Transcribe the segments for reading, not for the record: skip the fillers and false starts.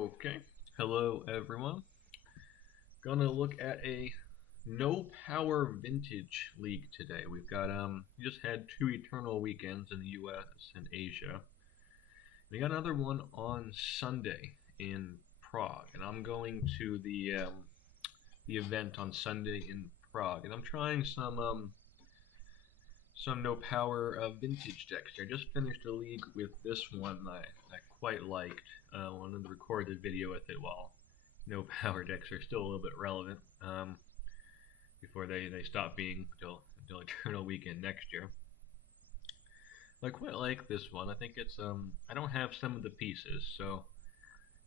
Okay, hello everyone. Gonna look at a no power vintage league today. We've got we just had two Eternal weekends in the US and Asia. We got another one on Sunday in Prague, and I'm going to the event on Sunday in Prague, and I'm trying some no power vintage decks. I just finished a league with this one I quite liked. Wanted to record the video with it while no power decks are still a little bit relevant before they stop being until Eternal Weekend next year. I quite like this one. I think it's I don't have some of the pieces, so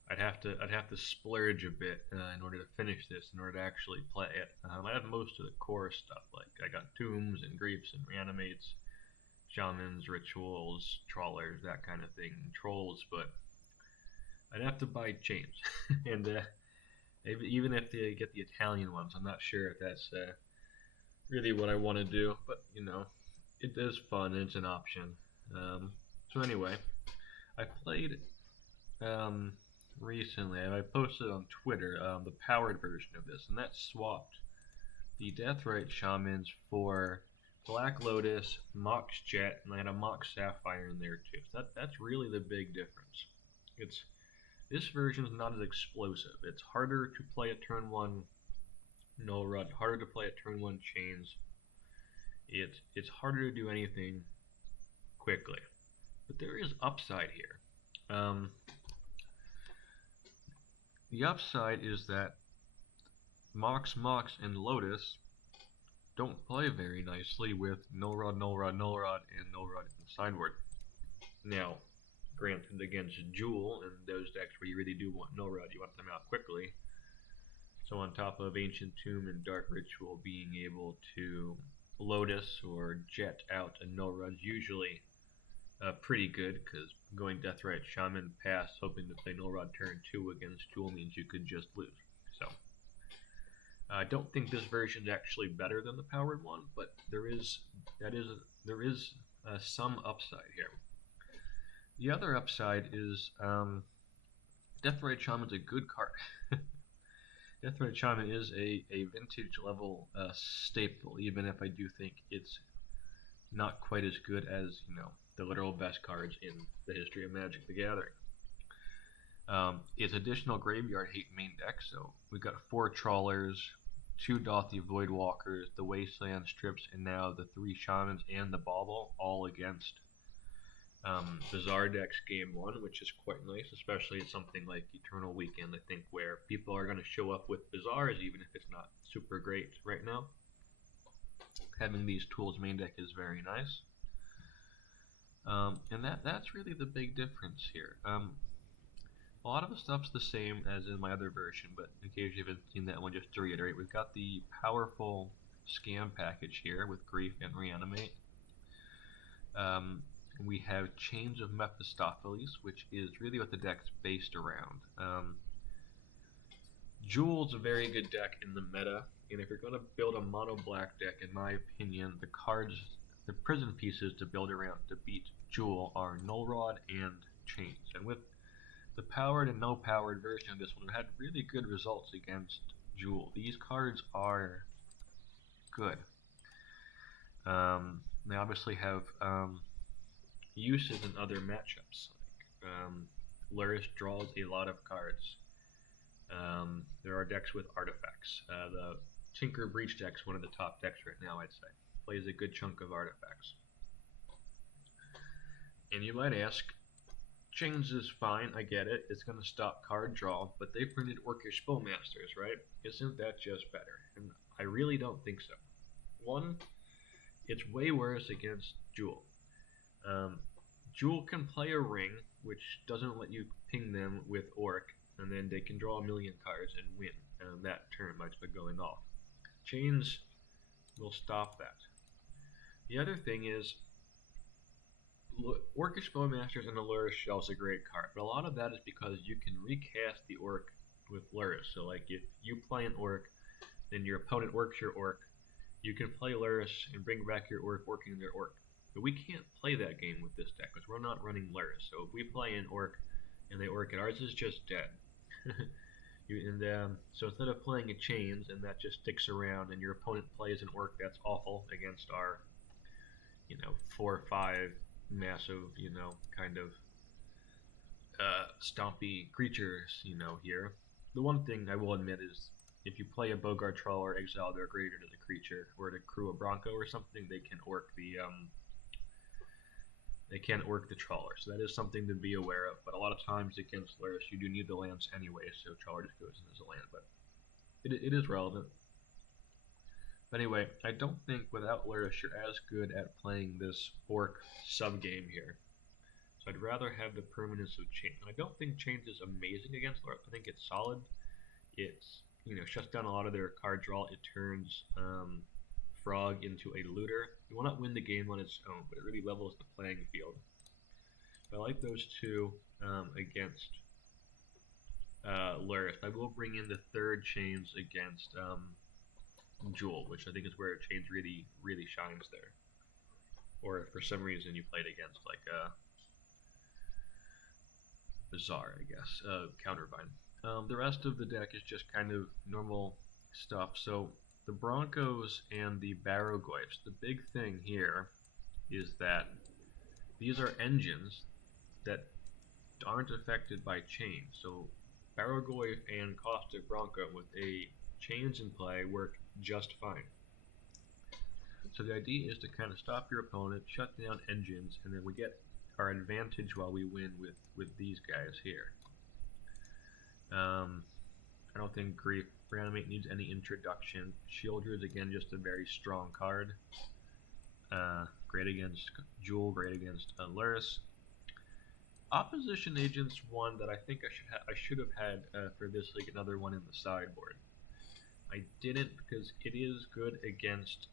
I'd have to splurge a bit in order to finish this, in order to actually play it. I have most of the core stuff, like I got tombs and griefs and reanimates, shamans, rituals, trawlers, that kind of thing, trolls, but I'd have to buy chains, and even if they get the Italian ones, I'm not sure if that's really what I want to do. But it is fun. And it's an option. So anyway, I played recently. I posted on Twitter the powered version of this, and that swapped the Deathrite Shamans for Black Lotus, Mox Jet, and I had a Mox Sapphire in there too. So that's really the big difference. It's This version is not as explosive. It's harder to play a turn one no run, harder to play a turn one chains. It's harder to do anything quickly, but there is upside here. The upside is that Mox, and Lotus don't play very nicely with Null Rod, and Null Rod in the sideboard. Now, granted, against Jewel and those decks where you really do want Null Rod, you want them out quickly. So on top of Ancient Tomb and Dark Ritual, being able to Lotus or Jet out a Null Rod is usually pretty good, because going Deathrite Shaman pass, hoping to play Null Rod turn 2 against Jewel means you could just lose. So I don't think this version is actually better than the powered one, but there is some upside here. The other upside is Deathrite Shaman's a good card. Deathrite Shaman is a vintage level staple, even if I do think it's not quite as good as the literal best cards in the history of Magic the Gathering. It's additional graveyard hate main deck, so we've got 4 Trawlers, 2 Dothy Voidwalkers, the Wasteland Strips, and now the 3 Shamans and the Bauble, all against Bizarre decks game 1, which is quite nice, especially at something like Eternal Weekend, I think, where people are going to show up with Bizarres, even if it's not super great right now. Having these tools main deck is very nice. And that's really the big difference here. A lot of the stuff's the same as in my other version, but in case you haven't seen that one, just to reiterate, we've got the powerful Scam package here with Grief and Reanimate. We have Chains of Mephistopheles, which is really what the deck's based around. Jewel's a very good deck in the meta, and if you're going to build a mono black deck, in my opinion, the prison pieces to build around to beat Jewel are Null Rod and Chains. And with the powered and no powered version of this one, we've had really good results against Jewel. These cards are good. They obviously have uses in other matchups. Luris draws a lot of cards. There are decks with artifacts. The Tinker Breach deck's one of the top decks right now, I'd say. Plays a good chunk of artifacts. And you might ask, Chains is fine, I get it. It's going to stop card draw, but they printed Orcish Bowmasters, right? Isn't that just better? And I really don't think so. One, it's way worse against Jewel. Jewel can play a ring, which doesn't let you ping them with Orc, and then they can draw a million cards and win that turn by going off. Chains will stop that. The other thing is, Orcish Bowmasters and the Luris Shell is a great card, but a lot of that is because you can recast the Orc with Luris. So like if you play an Orc, then your opponent orcs your Orc, you can play Luris and bring back your Orc working their Orc. But we can't play that game with this deck because we're not running Luris. So if we play an Orc and they Orc it, ours is just dead. So instead of playing a chains and that just sticks around and your opponent plays an orc that's awful against our, 4 or 5 massive, kind of stompy creatures, here. The one thing I will admit is if you play a Bogart Troll or exile their greater to the creature, or to crew a Bronco or something, they can orc the Trawler, so that is something to be aware of. But a lot of times against Laris, you do need the lands anyway, so Trawler just goes in as a land, but it is relevant. But anyway, I don't think without Laris you're as good at playing this orc subgame here. So I'd rather have the permanence of Chains. I don't think Chains is amazing against Laris. I think it's solid. It's, shuts down a lot of their card draw. It turns Frog into a looter. It will not win the game on its own, but it really levels the playing field. I like those two against Laris. I will bring in the third Chains against Jewel, which I think is where Chains really, really shines there. Or if for some reason you played against like Bizarre, I guess, Countervine. The rest of the deck is just kind of normal stuff. So the Broncos and the Barrogoyfs, the big thing here is that these are engines that aren't affected by chains. So Barrogoyf and Caustic Bronco with a chains in play work just fine. So the idea is to kind of stop your opponent, shut down engines, and then we get our advantage while we win with these guys here. I don't think Grief Reanimate needs any introduction. Shieldred's again just a very strong card. Great against Jewel, great against Laris. Opposition Agent's one that I think I should have had for this league, another one in the sideboard. I didn't because it is good against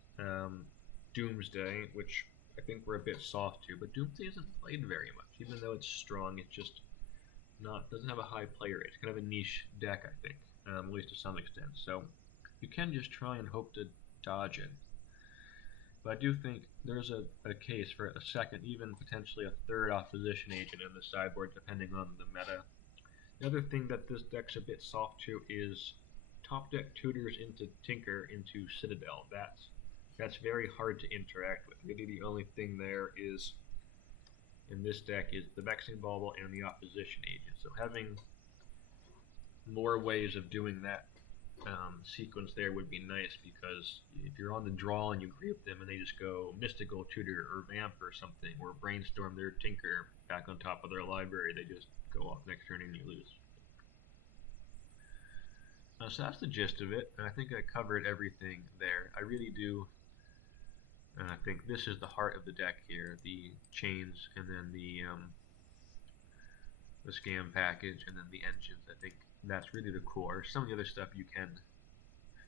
Doomsday, which I think we're a bit soft to, but Doomsday isn't played very much. Even though it's strong, it's just doesn't have a high play rate. It's kind of a niche deck, I think, at least to some extent. So you can just try and hope to dodge it. But I do think there's a case for a second, even potentially a third opposition agent in the sideboard, depending on the meta. The other thing that this deck's a bit soft to is top deck tutors into Tinker into Citadel. That's very hard to interact with. Really the only thing there is in this deck is the Vexing Bauble and the opposition agent. So having more ways of doing that sequence there would be nice, because if you're on the draw and you group them and they just go Mystical Tutor or Vamp or something, or Brainstorm their Tinker back on top of their library, they just go off next turn and you lose. So that's the gist of it, and I think I covered everything there. I really do. I think this is the heart of the deck here, the chains, and then the scam package, and then the engines. I think that's really the core. Some of the other stuff you can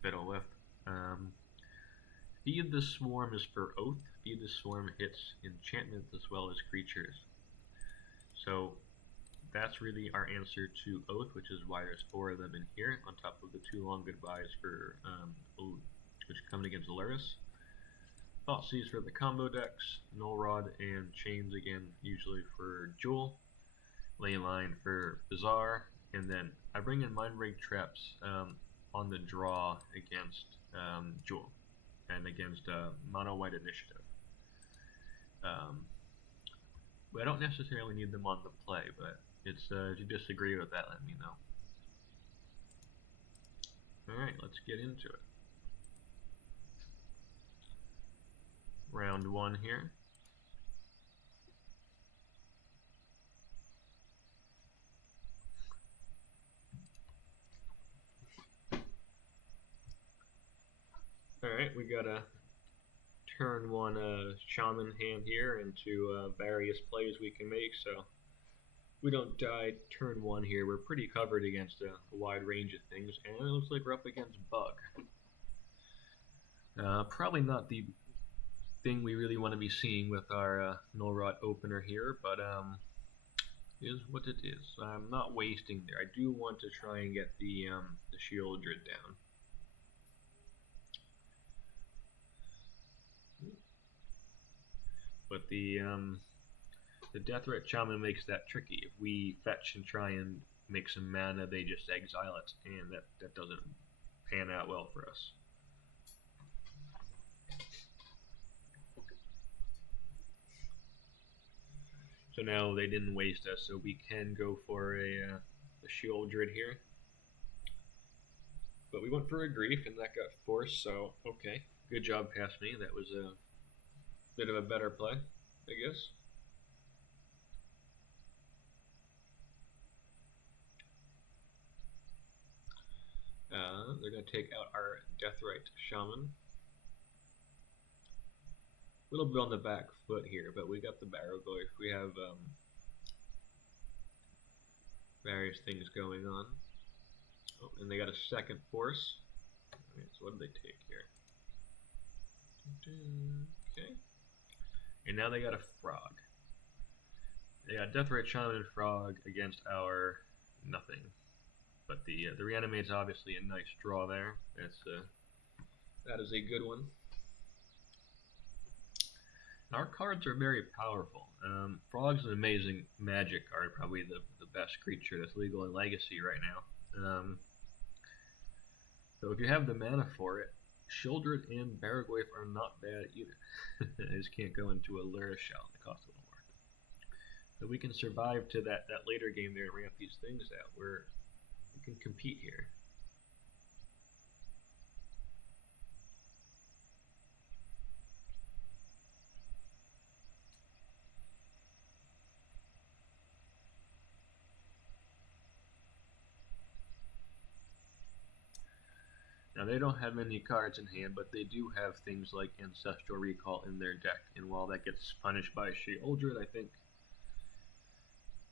fiddle with. Feed the Swarm is for Oath. Feed the Swarm hits enchantments as well as creatures. So that's really our answer to Oath, which is why there's 4 of them in here, on top of the 2 long goodbyes for which come against Laris. Thoughtseize for the combo decks, Null Rod and Chains again, usually for Jewel, Leyline for Bizarre, and then I bring in Mind Break Traps on the draw against Jewel and against Mono White Initiative. I don't necessarily need them on the play, but it's if you disagree with that, let me know. Alright, let's get into it. Round 1 here. Alright, we got a turn 1 shaman hand here into various plays we can make, so we don't die turn 1 here. We're pretty covered against a wide range of things, and it looks like we're up against Bug. Probably not the thing we really want to be seeing with our Null Rod opener here, but is what it is. I'm not wasting there. I do want to try and get the Shieldred down. But the Death Rat Shaman makes that tricky. If we fetch and try and make some mana, they just exile it, and that doesn't pan out well for us. So now they didn't waste us, so we can go for a Shieldred here. But we went for a Grief, and that got forced, so okay. Good job past me. That was a bit of a better play, I guess. They're going to take out our Deathrite Shaman. A little bit on the back foot here, but we got the Barrow-Goyf. We have various things going on. Oh, and they got a second force. Alright, so what did they take here? Okay. And now they got a Frog. They got Deathrite Shaman and Frog against our nothing. But the Reanimate's obviously a nice draw there. That is a good one. And our cards are very powerful. Frog's an amazing magic card, probably the best creature that's legal in Legacy right now. So if you have the mana for it, Shieldred and Barrow-Goyf are not bad either. I just can't go into a Lura Shell. They cost a little more. So we can survive to that later game there and ramp these things out. We can compete here. Now they don't have many cards in hand, but they do have things like Ancestral Recall in their deck, and while that gets punished by Shieldred, I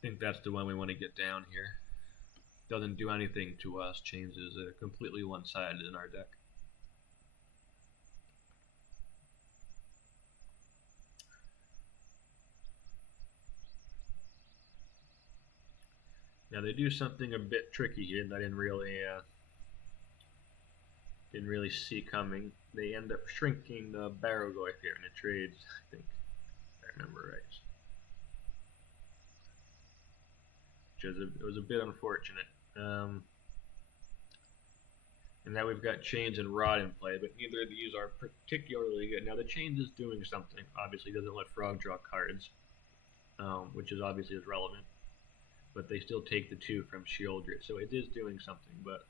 think that's the one we want to get down here. Doesn't do anything to us, changes completely one-sided in our deck. Now they do something a bit tricky here that I didn't really see coming. They end up shrinking the Barrow-Goyf here in the trades, I think, if I remember right. It was a bit unfortunate. And now we've got Chains and Rod in play, but neither of these are particularly good. Now the Chains is doing something. Obviously doesn't let Frog draw cards, which is obviously is relevant. But they still take the 2 from Shieldred, so it is doing something, but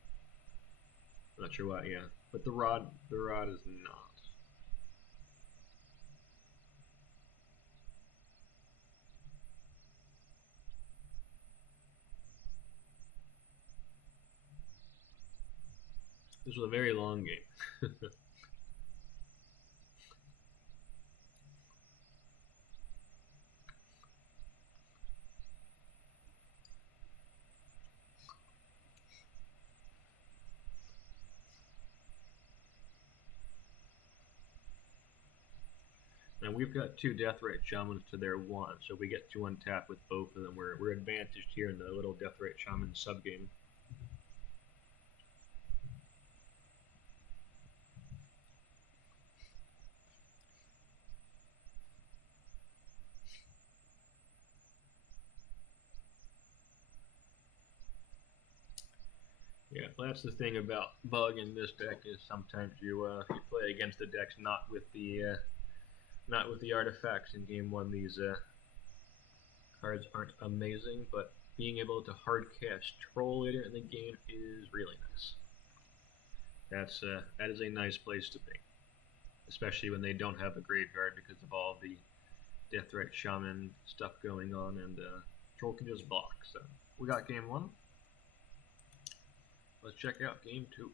I'm not sure why, yeah. But the rod is not. This was a very long game. And we've got 2 Deathrite Shamans to their 1, so we get to untap with both of them. We're advantaged here in the little Deathrite Shaman subgame. Yeah, well, that's the thing about Bug in this deck is sometimes you play against the decks not with the artifacts in game 1. These cards aren't amazing, but being able to hard cast Troll later in the game is really nice. That is a nice place to be, especially when they don't have a graveyard because of all the Deathrite Shaman stuff going on, and Troll can just block. So we got game 1. Let's check out game 2.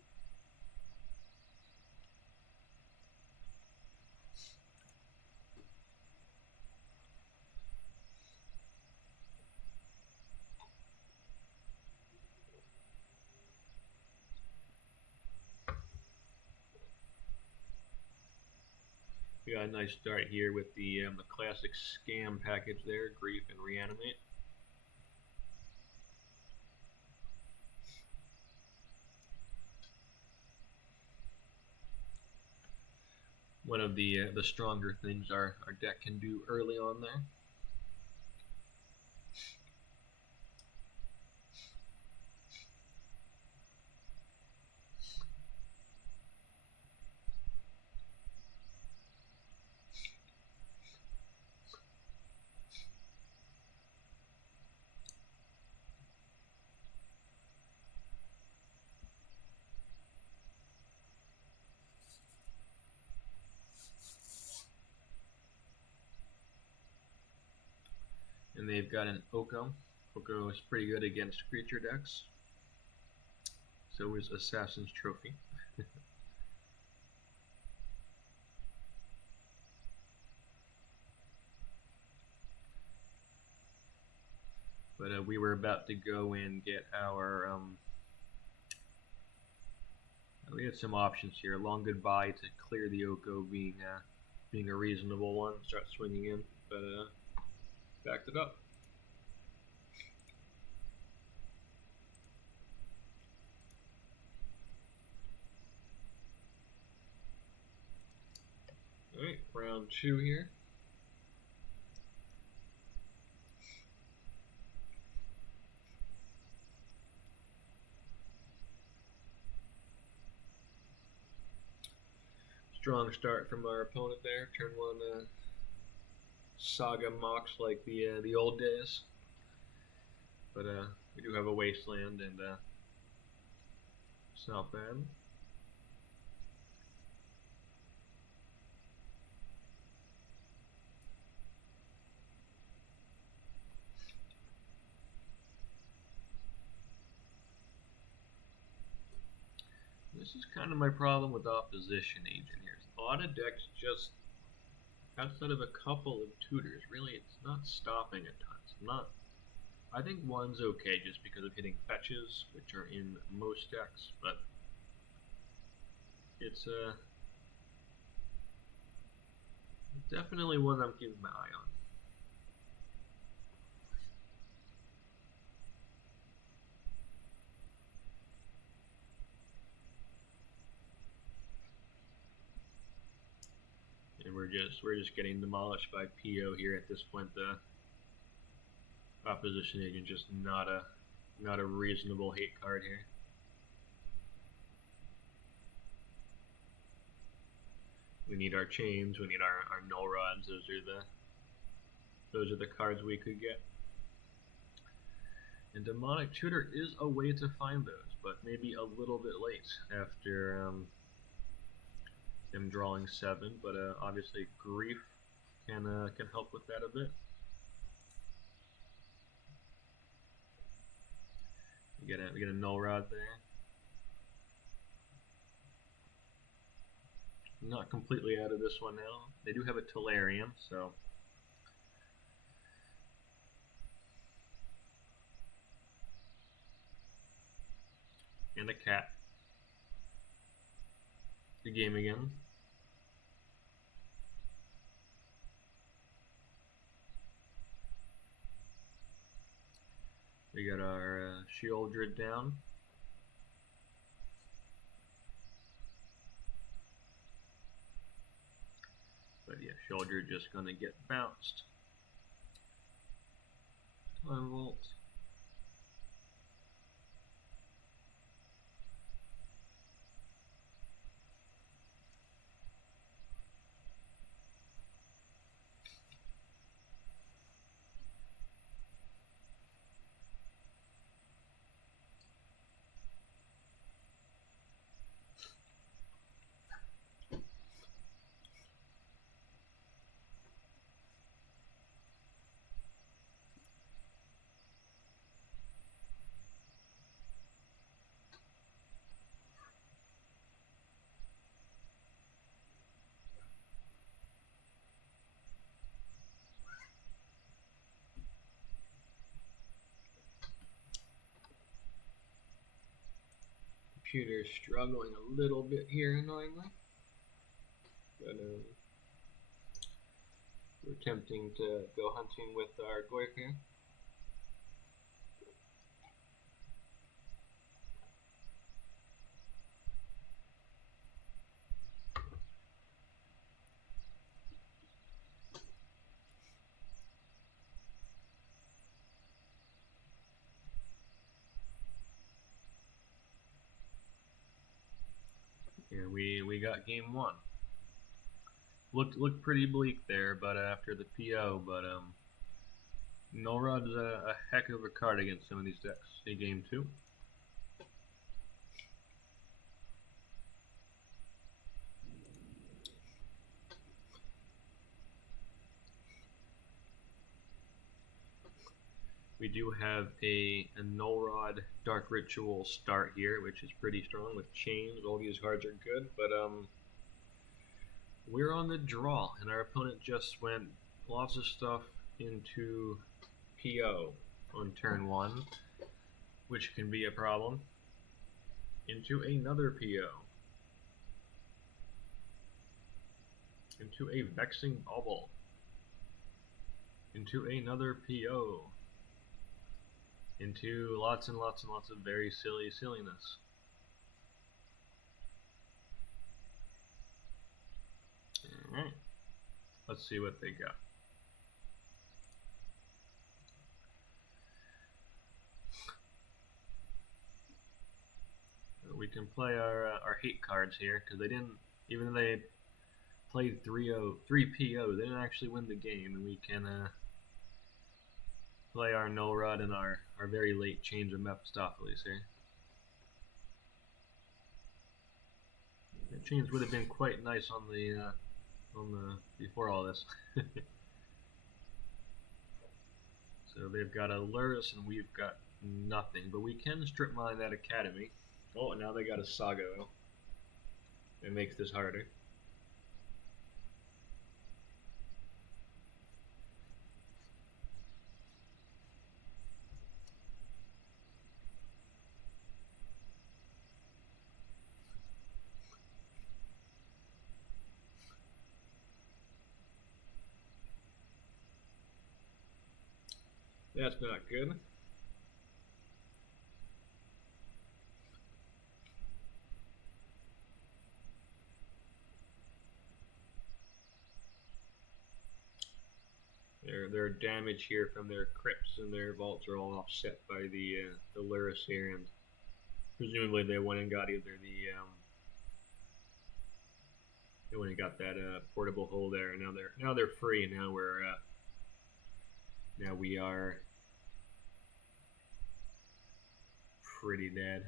We got a nice start here with the classic scam package there, Grief and Reanimate. One of the stronger things our deck can do early on there. And they've got an Oko. Oko is pretty good against creature decks. So is Assassin's Trophy. But we were about to go and get our we had some options here. Long Goodbye to clear the Oko being a reasonable one. Start swinging in, but backed it up. Alright, round 2 here. Strong start from our opponent there. Turn 1 Saga mocks like the old days. But we do have a Wasteland, and it's not bad. This is kind of my problem with Opposition Agent here. A lot of decks just, outside of a couple of tutors, really it's not stopping a ton. I think 1's okay just because of hitting fetches, which are in most decks, but it's definitely one I'm keeping my eye on. And we're just getting demolished by PO here at this point. The Opposition Agent just not a reasonable hate card here. We need our chains, we need our null rods. Those are the cards we could get. And Demonic Tutor is a way to find those, but maybe a little bit late after them drawing 7. But obviously Grief can help with that a bit. We get a null rod there. Not completely out of this one now. They do have a Tolarian, so and a cat. The game again. We got our Sheoldred down. But yeah, Sheoldred just gonna get bounced. Time Vault. Computer's struggling a little bit here, annoyingly. But we're attempting to go hunting with our Goyf here. Yeah, we got game 1. Looked pretty bleak there, but after the PO, but Null Rod's a heck of a card against some of these decks. See game 2. We do have a Null Rod Dark Ritual start here, which is pretty strong with chains. All these cards are good, but we're on the draw, and our opponent just went lots of stuff into PO on turn 1, which can be a problem. Into another PO. Into a Vexing Bubble. Into another PO. Into lots and lots and lots of very silly silliness. Alright, let's see what they got. We can play our hate cards here, because they didn't, even though they played 3 PO, they didn't actually win the game, and we can play our Null Rod and our very late change of Mephistopheles here. That change would have been quite nice on the before all this. So they've got a Lurrus and we've got nothing, but we can strip mine that Academy. Oh, and now they got a Sago. It makes this harder. That's not good. Their damage here from their crypts and their vaults are all offset by the Lurrus here, and presumably they went and got either they went and got that portable hole there, and now they're free, and now we are pretty dead.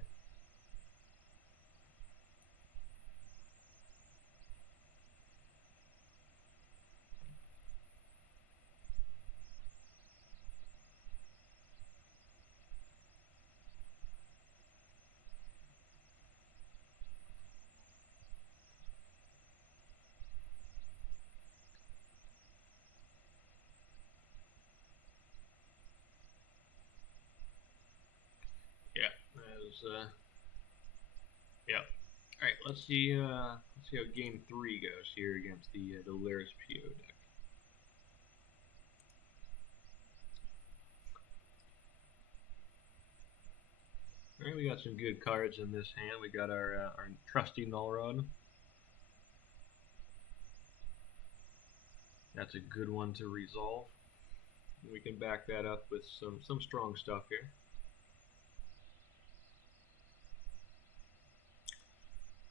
Yeah. All right, let's see how game 3 goes here against the Lurrus PO deck. All right, we got some good cards in this hand. We got our trusty Null Rod. That's a good one to resolve. We can back that up with some strong stuff here.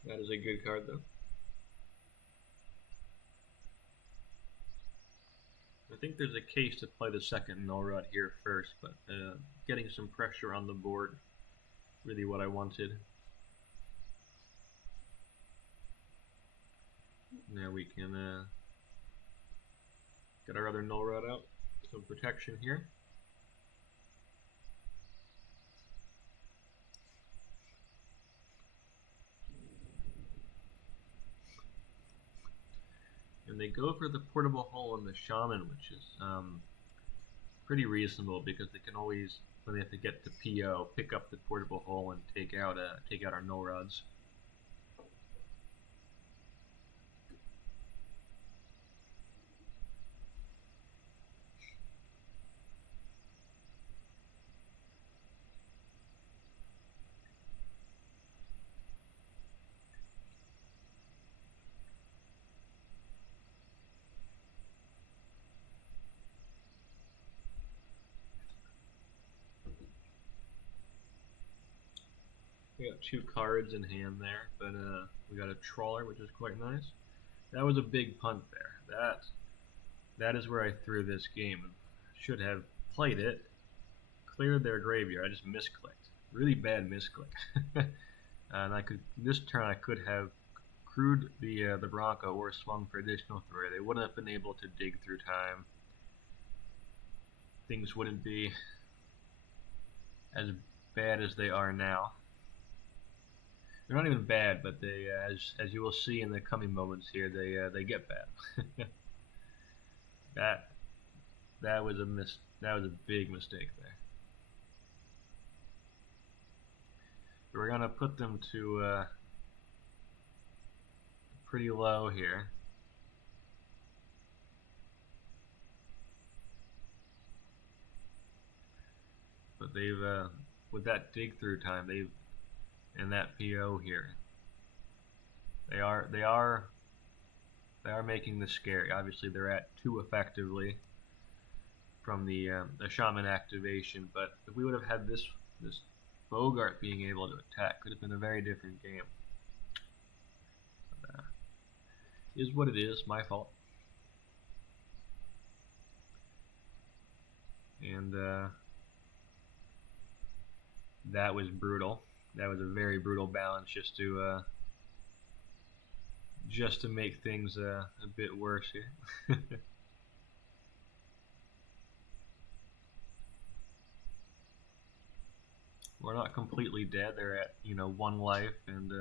That is a good card, though. I think there's a case to play the second Null Rod here first, but getting some pressure on the board, really what I wanted. Now we can get our other Null Rod out, some protection here. And they go for the portable hole on the Shaman, which is pretty reasonable, because they can always, when they have to get to PO, pick up the portable hole and take out our Null Rods. We got 2 cards in hand there, but we got a Trawler, which is quite nice. That was a big punt there. That is where I threw this game. Should have played it, cleared their graveyard. I just misclicked. Really bad misclick. And this turn I could have crewed the Bronco or swung for additional 3. They wouldn't have been able to dig through time. Things wouldn't be as bad as they are now. They're not even bad, but they, as you will see in the coming moments here, they get bad. that was a big mistake there. We're gonna put them to pretty low here. But they've with that dig through time, they've and that PO here, they are making this scary. Obviously, they're at 2 effectively from the shaman activation. But if we would have had this Bogart being able to attack, could have been a very different game. But, is what it is. My fault. And that was brutal. That was a very brutal balance just to make things a bit worse here. We're not completely dead. They're at 1 life, and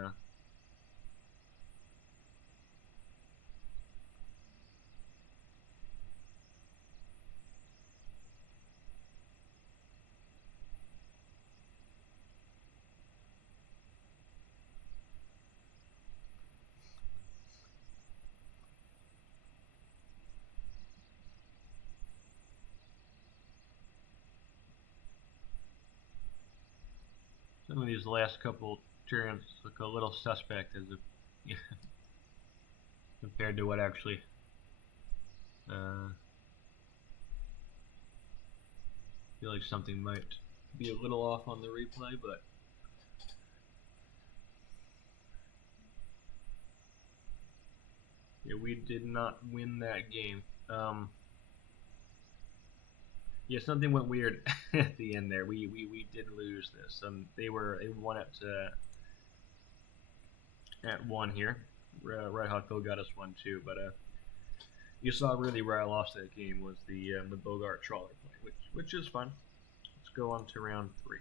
some of these last couple turns look a little suspect as if compared to what actually feel like something might be a little off on the replay, but yeah, we did not win that game. Yeah, something went weird at the end there. We did lose this. They won at 1 here. Red Hot Phil got us 1 too, but you saw really where I lost that game was the Bogart Trawler play, which is fun. Let's go on to round 3.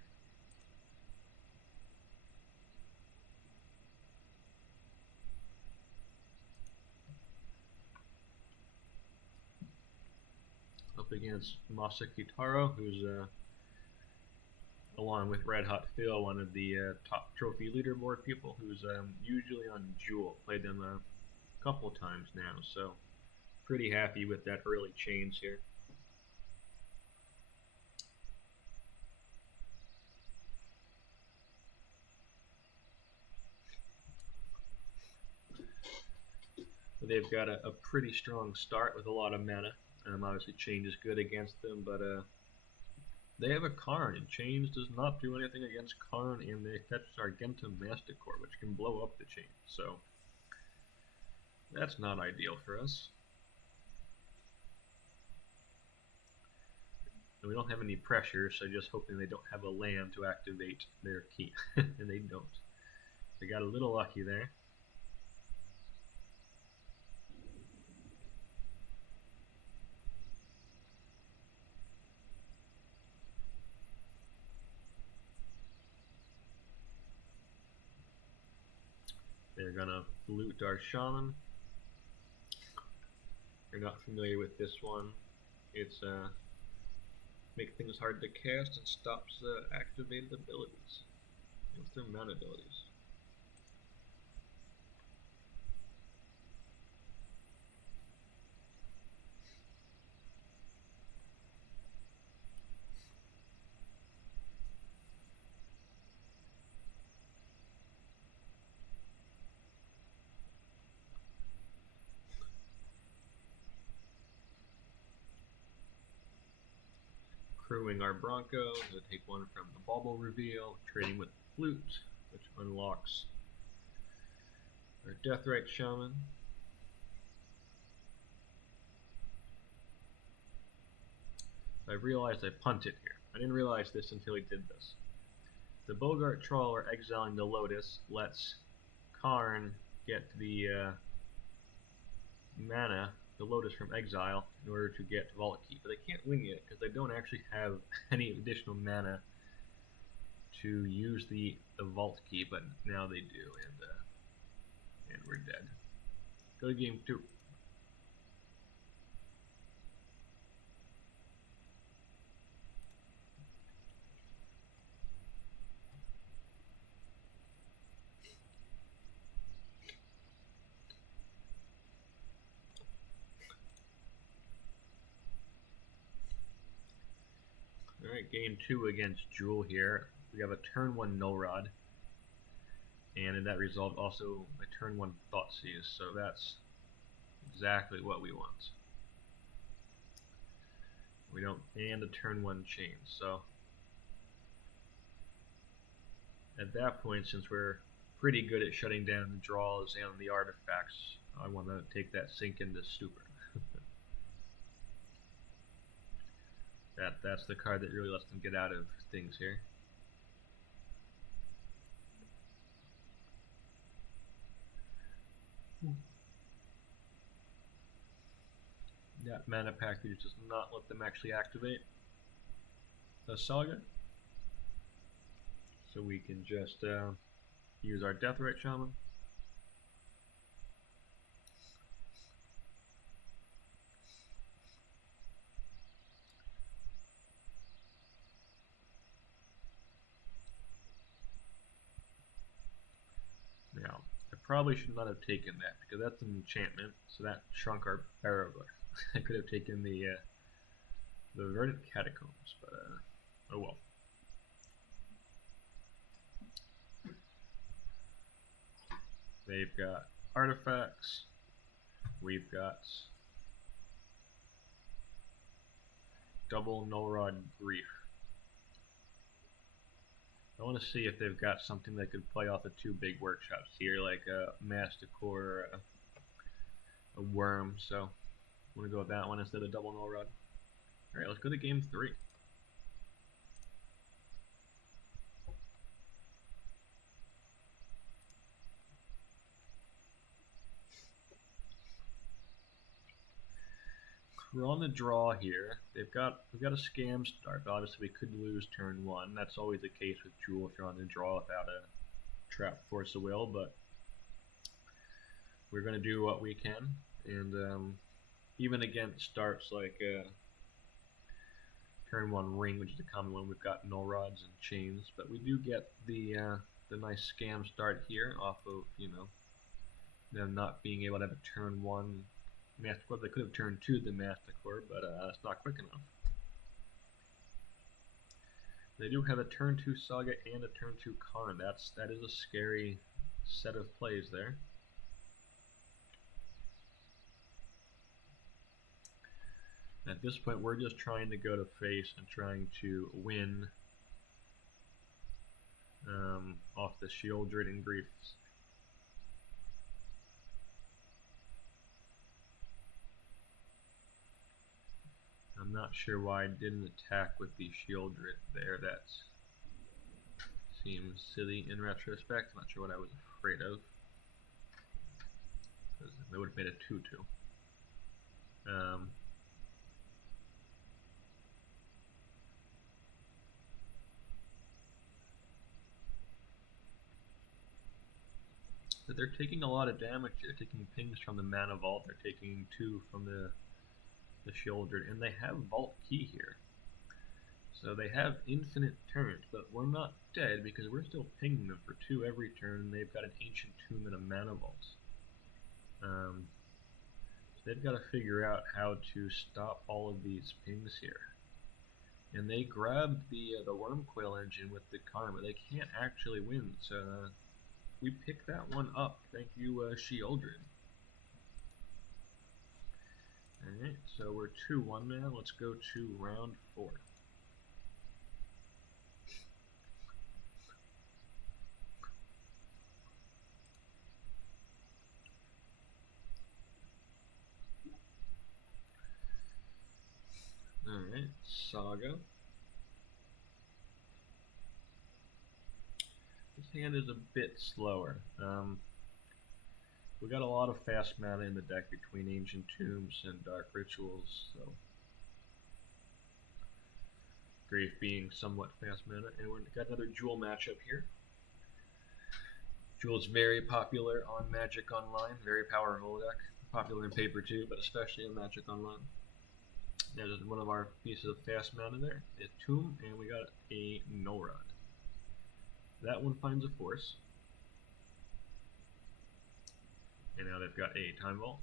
Up against Masa Kitaro, who's along with Red Hot Phil, one of the top trophy leaderboard people, who's usually on Jewel. Played them a couple times now, so pretty happy with that early change here. They've got a pretty strong start with a lot of mana. Obviously, Change is good against them, but they have a Karn, and Change does not do anything against Karn, and they catch Argentum Masticore, which can blow up the Change. So that's not ideal for us. And we don't have any pressure, so just hoping they don't have a land to activate their key, and they don't. They got a little lucky there. They're gonna loot our shaman. If you're not familiar with this one, it's make things hard to cast and stops activated abilities. What's their mana abilities? Crewing our Bronco, we'll take 1 from the Bauble Reveal, trading with Flute, which unlocks our Deathrite Shaman. I realized I punted here. I didn't realize this until he did this. The Bogart Trawler exiling the Lotus lets Karn get the mana, the Lotus from exile, in order to get Vault Key. But they can't win yet because they don't actually have any additional mana to use the vault key, but now they do, and we're dead. Go to game 2. Alright, game 2 against Jewel here. We have a turn 1 No Rod, and in that result also a turn 1 Thoughtseize, so that's exactly what we want. We don't, and a turn 1 Chain, so at that point, since we're pretty good at shutting down the draws and the artifacts, I want to take that sink into Stupor. That's the card that really lets them get out of things here. That mana package does not let them actually activate the Saga. So we can just use our Deathrite Shaman. Now, I probably should not have taken that because that's an enchantment, so that shrunk our Barrowglyph. I could have taken the Verdant Catacombs, but oh well. They've got artifacts. We've got double Null Rod Grief. I want to see if they've got something that could play off of 2 big workshops here, like a Masticore or a Worm. So I'm going to go with that one instead of double Null Rod. Alright, let's go to game 3. We're on the draw here. We've got a scam start, but obviously we could lose turn 1. That's always the case with Jewel if you're on the draw without a trap Force of Will, but we're going to do what we can, and even against starts like turn 1 Ring, which is a common one, we've got Null Rods and Chains, but we do get the nice scam start here off of, you know, them not being able to have a turn 1 Masticore. They could have turned 2 the Masticore, but it's not quick enough. They do have a turn 2 Saga and a turn 2 Karn. That is a scary set of plays there. At this point, we're just trying to go to face and trying to win off the Shieldred and Griefs. I'm not sure why I didn't attack with the Shieldred there. That seems silly in retrospect. I'm not sure what I was afraid of. They would have made a 2-2. But they're taking a lot of damage. They're taking pings from the Mana Vault. They're taking 2 from the Shieldred, and they have Vault Key here. So they have infinite turns, but we're not dead because we're still pinging them for 2 every turn, and they've got an Ancient Tomb and a Mana Vault. So they've got to figure out how to stop all of these pings here. And they grabbed the Wormcoil engine with the Karn, but they can't actually win, so we picked that one up. Thank you, Shieldred. Alright, so we're 2-1 now. Let's go to round 4. Alright, Saga. This hand is a bit slower. We got a lot of fast mana in the deck between Ancient Tombs and Dark Rituals, so Grave being somewhat fast mana, and we've got another Jewel matchup here. Jewel's very popular on Magic Online, very powerful deck. Popular in paper too, but especially in Magic Online. There's one of our pieces of fast mana there, a Tomb, and we got a Null Rod. That one finds a Force. And now they've got a Time Vault.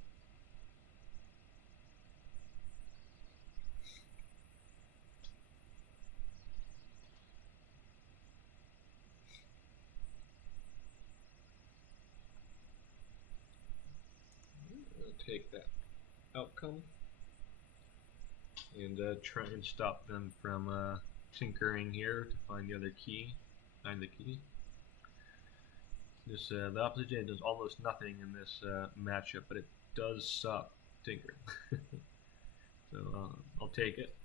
Take that outcome and try and stop them from tinkering here to find the other key, find the key. This the opposition does almost nothing in this matchup, but it does stop tinkering. So I'll take it.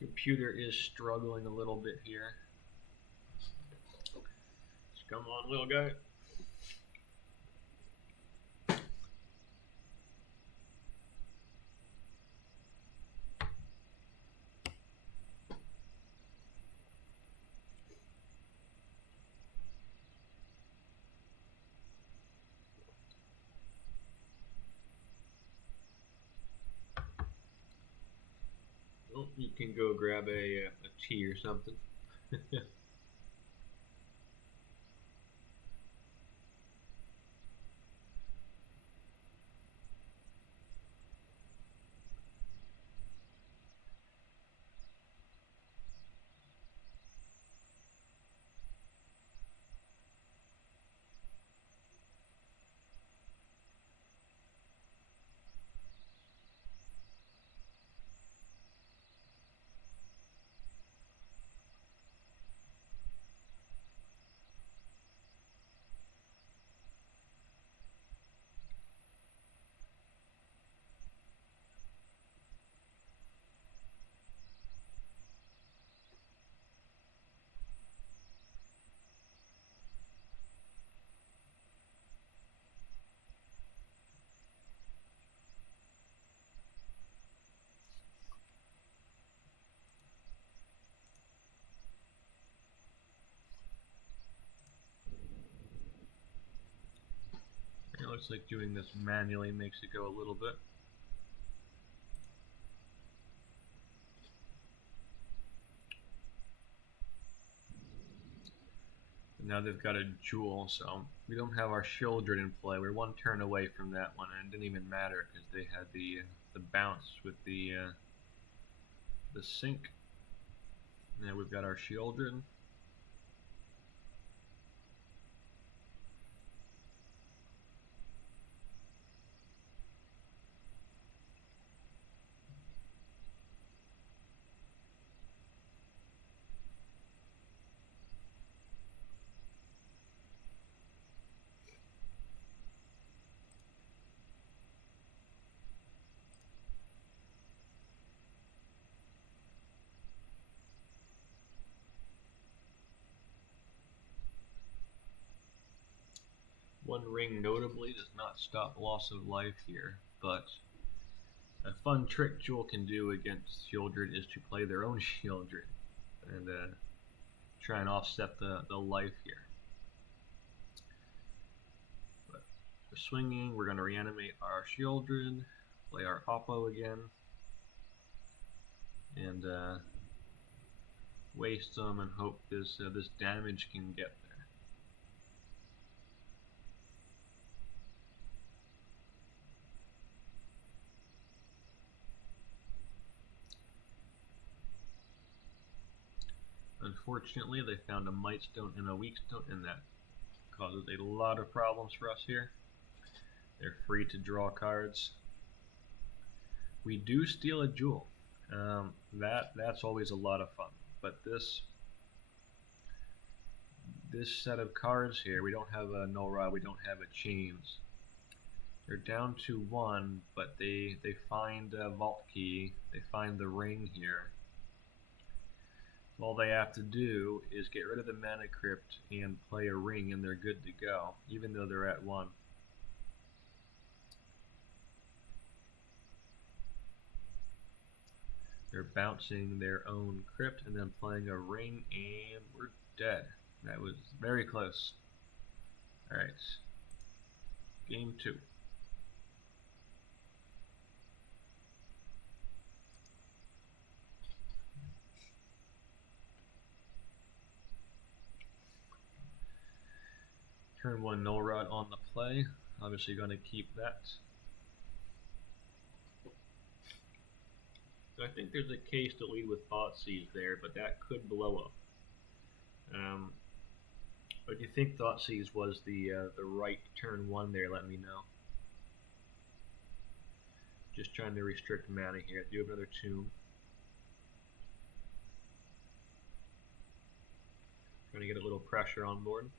Computer is struggling a little bit here. Come on, little guy. Well, you can go grab a tea or something. It looks like doing this manually makes it go a little bit. And now they've got a Jewel, so we don't have our Children in play. We're one turn away from that one, and it didn't even matter because they had the bounce with the sink. Now we've got our Children. One ring notably does not stop loss of life here, but a fun trick Jewel can do against Children is to play their own Children and try and offset the life here. But we're swinging, we're going to reanimate our Children, play our Oppo again, and waste them and hope this damage can get there. Unfortunately, they found a Might Stone and a Weak Stone, and that causes a lot of problems for us here. They're free to draw cards. We do steal a Jewel. That's always a lot of fun. But this set of cards here, we don't have a Null Rod, we don't have a Chains. They're down to 1, but they find a vault key. They find the ring here. All they have to do is get rid of the mana crypt and play a ring, and they're good to go, even though they're at 1. They're bouncing their own crypt and then playing a ring, and we're dead. That was very close. Alright. Game 2. Turn 1 Null Rod on the play. Obviously going to keep that. So I think there's a case to lead with Thoughtseize there, but that could blow up. But do you think Thoughtseize was the right turn 1 there? Let me know. Just trying to restrict mana here. Do have another tomb. Trying to get a little pressure on board.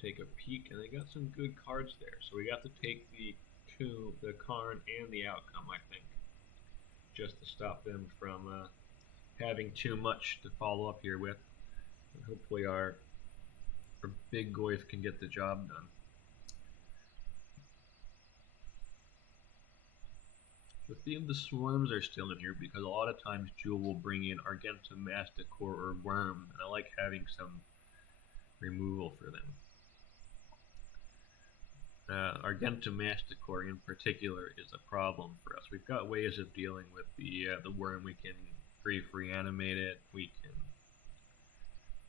Take a peek, and they got some good cards there. So we got to take the Karn and the outcome, I think, just to stop them from having too much to follow up here with. And hopefully our big Goyf can get the job done. The theme of the swarms are still in here because a lot of times Jewel will bring in Argentum, Masticore, or Worm, and I like having some removal for them. Argentum Masticore in particular is a problem for us. We've got ways of dealing with the worm. We can grief reanimate it. We can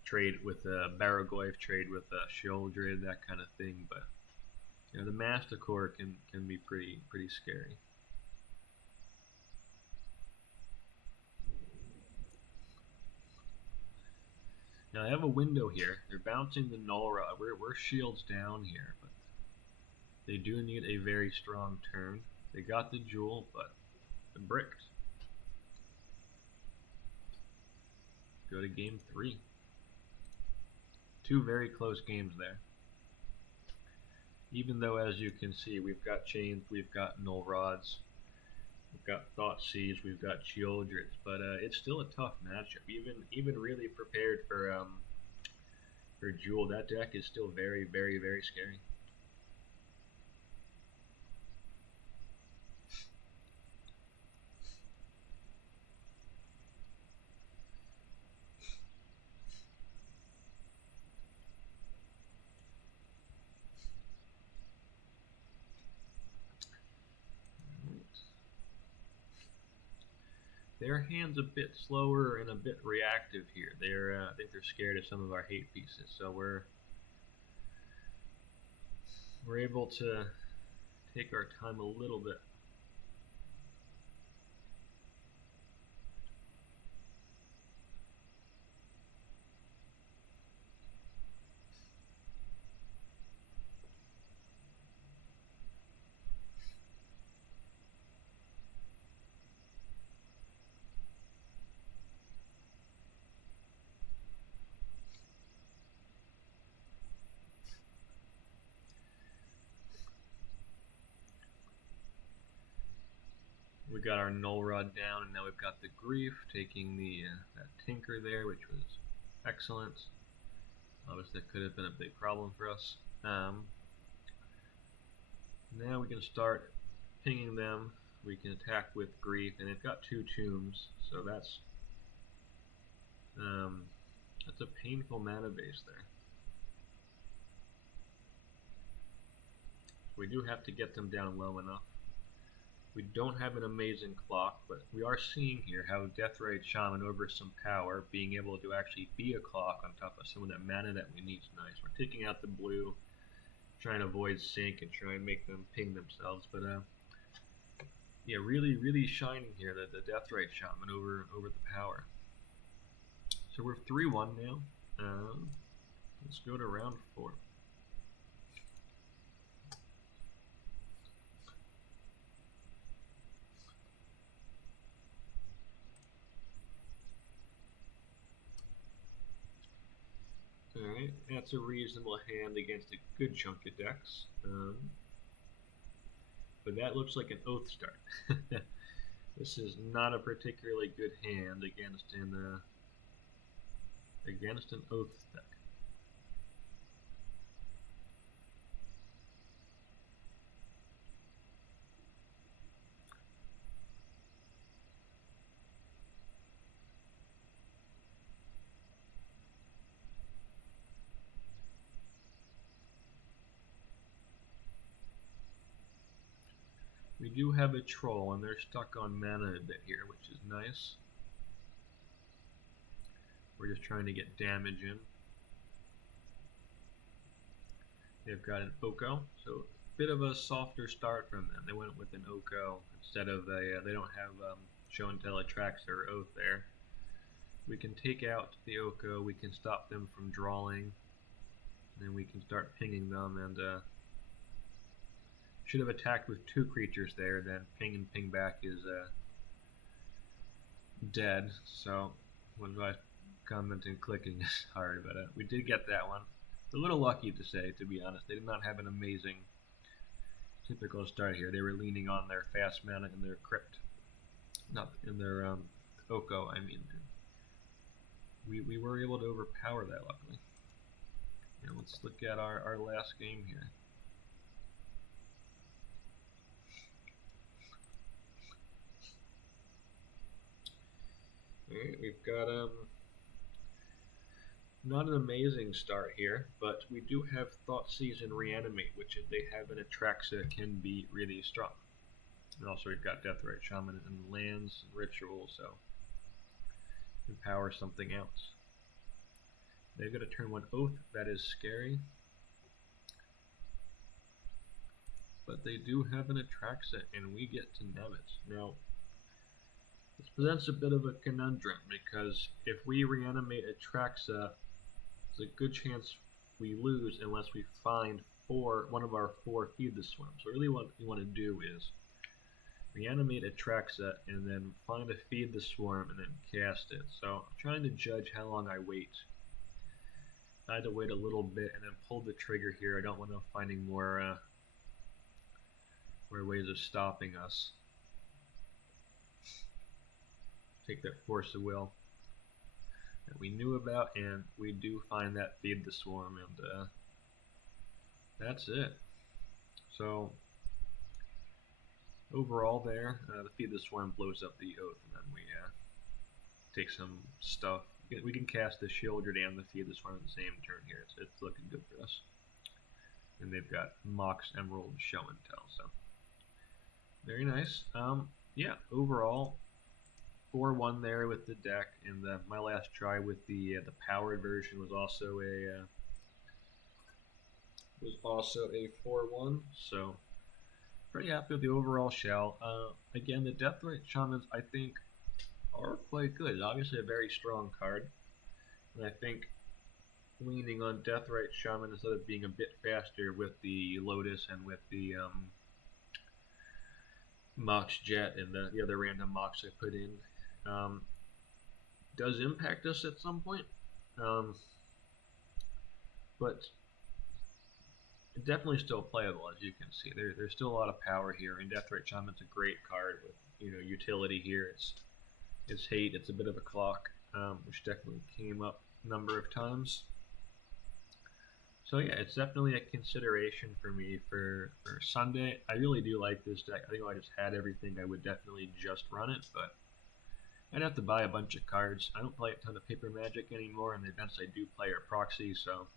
trade with a Barrogoyf, trade with a Sheoldred, that kind of thing. But you know, the Masticore can be pretty scary. Now I have a window here. They're bouncing the Null Rod. We're shields down here, but they do need a very strong turn. They got the Jewel, but the bricked. Go to game 3. 2 very close games there. Even though, as you can see, we've got chains, we've got Null Rods, we've got Thoughtseize, we've got Sheoldreds, but it's still a tough matchup. Even really prepared for Jewel, that deck is still very scary. Their hand's a bit slower and a bit reactive here. I think they're scared of some of our hate pieces, so we're able to take our time a little bit. We got our Null Rod down, and now we've got the Grief, taking that Tinker there, which was excellent. Obviously, that could have been a big problem for us. Now we can start pinging them. We can attack with Grief, and they've got 2 tombs, so that's a painful mana base there. We do have to get them down low enough. We don't have an amazing clock, but we are seeing here how Deathrite Shaman over some power, being able to actually be a clock on top of some of that mana that we need is nice. We're taking out the blue, trying to avoid sync and try and make them ping themselves, but yeah, really shining here, the Deathrite Shaman over the power. So we're 3-1 now. Let's go to round 4. That's a reasonable hand against a good chunk of decks. But that looks like an Oath start. This is not a particularly good hand against an Oath deck. We do have a troll, and they're stuck on mana a bit here, which is nice. We're just trying to get damage in. They've got an Oko, so a bit of a softer start from them. They went with an Oko instead of a, they don't have Show and Tell, Attracts, or Oath there. We can take out the Oko, we can stop them from drawing, then we can start pinging them, and should have attacked with 2 creatures there, then ping and ping back is dead, so what was I commenting clicking is hard, but we did get that one. A little lucky to say, to be honest. They did not have an amazing typical start here. They were leaning on their fast mana and their crypt, not in their Oko, I mean. We were able to overpower that, luckily. And let's look at our last game here. Alright, we've got not an amazing start here, but we do have Thoughtseize and Reanimate, which if they have an Atraxa can be really strong. And also we've got Deathrite Shaman and lands and rituals, so empower something else. They've got a turn 1 Oath, that is scary. But they do have an Atraxa, and we get to nab it. Now, this presents a bit of a conundrum, because if we reanimate Atraxa, there's a good chance we lose unless we find one of our 4 Feed the Swarm. So really what you want to do is reanimate Atraxa and then find a Feed the Swarm and then cast it. So I'm trying to judge how long I wait. I had to wait a little bit and then pull the trigger here. I don't want to finding more ways of stopping us. Take that Force of Will that we knew about, and we do find that Feed the Swarm, and that's it. So overall there, the Feed the Swarm blows up the Oath, and then we take some stuff. We can cast the Shieldred and the Feed the Swarm at the same turn here. It's looking good for us. And they've got Mox, Emerald, Show and Tell, so very nice. Yeah, overall 4-1 there with the deck, and my last try with the powered version was also a 4-1. So pretty happy with the overall shell. Again, the Deathrite Shamans I think are quite good. It's obviously a very strong card, and I think leaning on Deathrite Shaman instead of being a bit faster with the Lotus and with the Mox Jet and the other random Mox I put in does impact us at some point, but definitely still playable, as you can see. There's still a lot of power here, and Deathrite Shaman's a great card with utility here. It's hate, it's a bit of a clock, which definitely came up a number of times. So yeah, it's definitely a consideration for me for Sunday. I really do like this deck. I think if I just had everything, I would definitely just run it, but I'd have to buy a bunch of cards. I don't play a ton of Paper Magic anymore, and the events I do play are proxy, so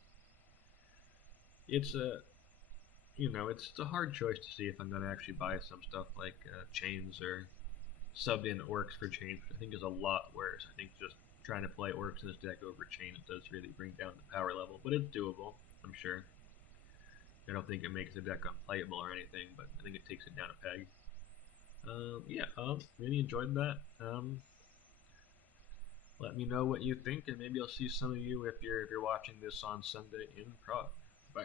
it's a hard choice to see if I'm going to actually buy some stuff like Chains or sub in Orcs for Chains, which I think is a lot worse. I think just trying to play Orcs in this deck over Chains does really bring down the power level, but it's doable, I'm sure. I don't think it makes the deck unplayable or anything, but I think it takes it down a peg. Yeah, really enjoyed that. Let me know what you think, and maybe I'll see some of you if you're watching this on Sunday in Prague. Bye.